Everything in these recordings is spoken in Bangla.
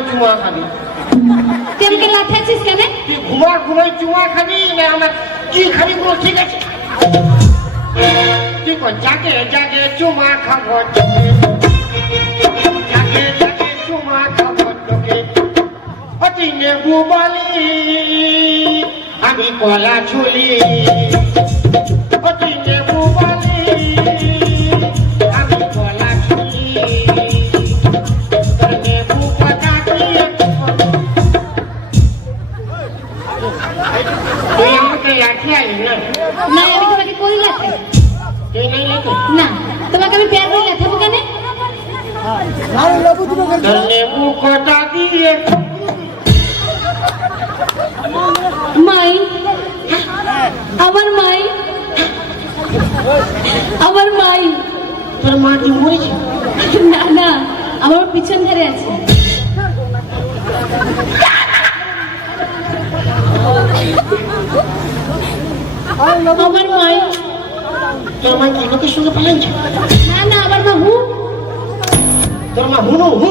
তুই আমাকে লাথাইছিস কেন? তুই ঘুমা ঘুমাই চুমা খাবি না আমার কি খাবি বল ঠিক আছে? তুই কর জাগে জাগে চুমা খাব জাগে জাগে চুমা খাব তোকে অতি নেবু বালি আমি কলা ছুলি মাই আমার মাই আমার মাই। তোর মা কি মরেছে? না না আমার পিছন ধারে আছে। আমার মাই। তোর মা কি লোকের সঙ্গে পালাইছে? না না আমার মা হু তোর মা হুনু। হু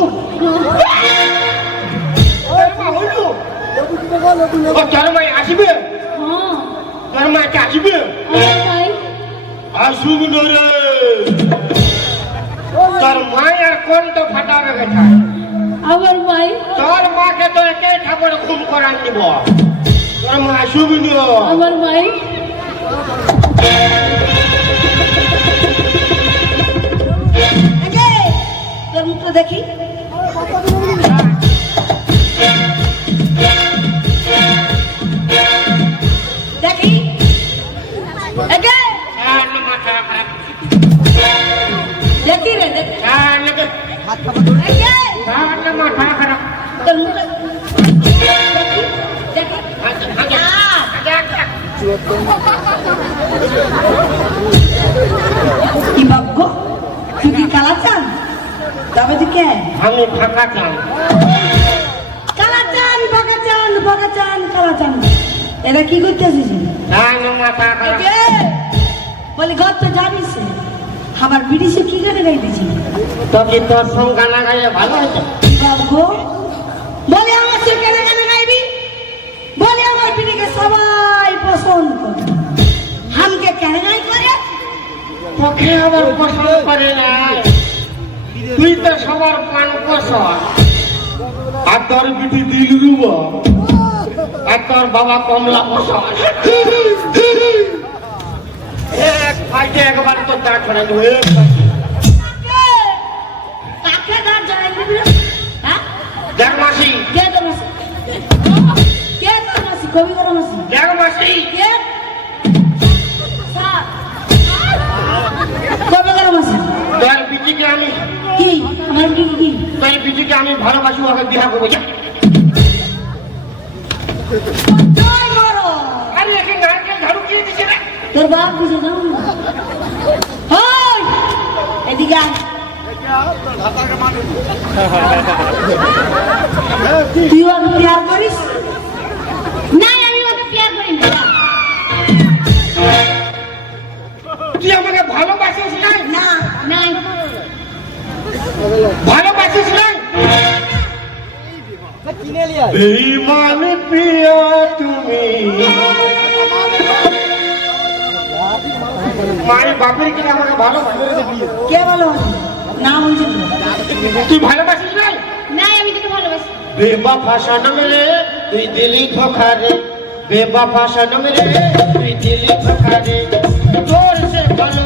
তোর মা আসবে? হ্যাঁ। তোর মা আসবে? আসুক রে তোর মা আর কোন তো ফাটাবে গেছে? আমার মাই। তোর মাকে তো একে ঠাকুর ঘুম করান দিব। তোর মা আসুক আমার মাই। মুখটা দেখি। দেখি। আচ্ছা আচ্ছা আচ্ছা কি ভাগ্য? তুই কি কালা চান তবে তুই কে আমি ফাঁকা চাই কালা চান বাঁকা চান বাঁকা চান কালা চান এরা কি করতে আসিস আর না মাথা খারাপ। একে বলি ঘর তো জানিস আমার বিড়িশে কি করে গাইতেছি তো কি তোর সঙ্গ গানা গাইলে ভালো হতো। ভাগ্য বলে আমার সে কেন কেন গাইবি? বলে আমার বিড়িকে সবাই পছন্দ করে। হামকে কেন গাই করে? তোকে আবার পছন্দ করে না। তুই তো সবার পান পছন্দ আর তোর বিটি দিল রুব। আর তোর বাবা কমলা পছন্দ এক ফাইটে একবার তো দাঁড় ছড়াই দেবো? হ্যাঁ? দেখ মাসি। কে তোর মাসি? কে তোর মাসি? কবি করে মাসি। দেখ মাসি। কে? তোর বাপ বুঝে যাও না ওই এদিকে আয়। তুই ওকে প্যার করিস? না আমি ওকে প্যার করি তুই আমাকে ভালোবাসিস না না ভালোবাসিস বেঈমান প্রিয়া তুমি। মায়ের বাপের কি আমাকে ভালোবাসে। কে বলো না বলছি তুই ভালোবাসিস না আমি তোকে ভালোবাসি। বেবাফা সনম রে তুই দিলি ধোখা রে। বেবাফা সনম রে তুই দিলি ধোখা রে। তোর সে ভালো